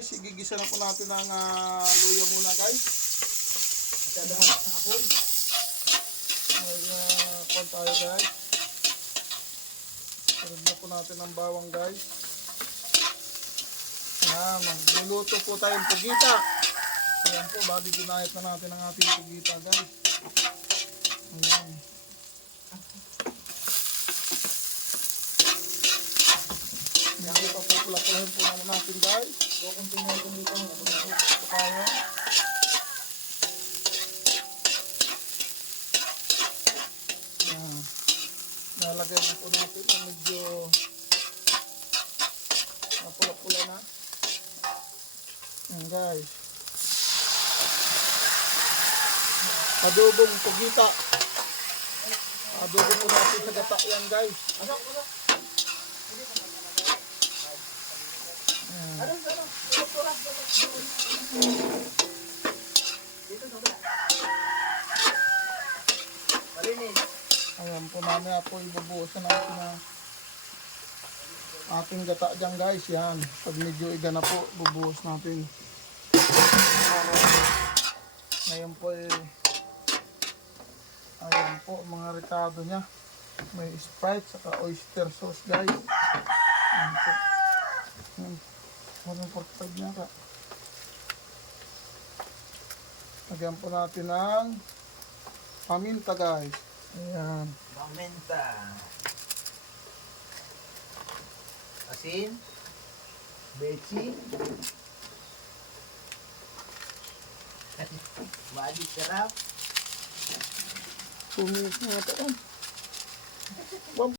Sigigisa na po natin ang ah, luya muna guys. Masyado sa hapon. May uh, kwan tayo guys. Sunod na po natin ang bawang guys. Yan, magluluto po tayong pugita. Ayan po, bali ginayat na natin ang ating pugita guys. Ayan. Medyo papupula-pulahin po naman natin guys. Kukunti na ito dito. Ito tayo. Nalagay na po natin na medyo napula-pula na. Yan guys. Adobong pugita. Adobo po natin sa gata yan guys. Ano? Ano? Ayan po mamaya po ibubuhusan natin na ating gata dyan guys. Yan. Pag medyo iga na po, bubuhos natin. Para ngayon po eh, ayan po mga rekado niya. May Sprite saka oyster sauce guys. Ayan po. Ayan. 145 niya ka. Lagyan po natin ng paminta guys. Ayan. Pamenta. Asin. Bechi. Magic sarap. Two minutes na ito.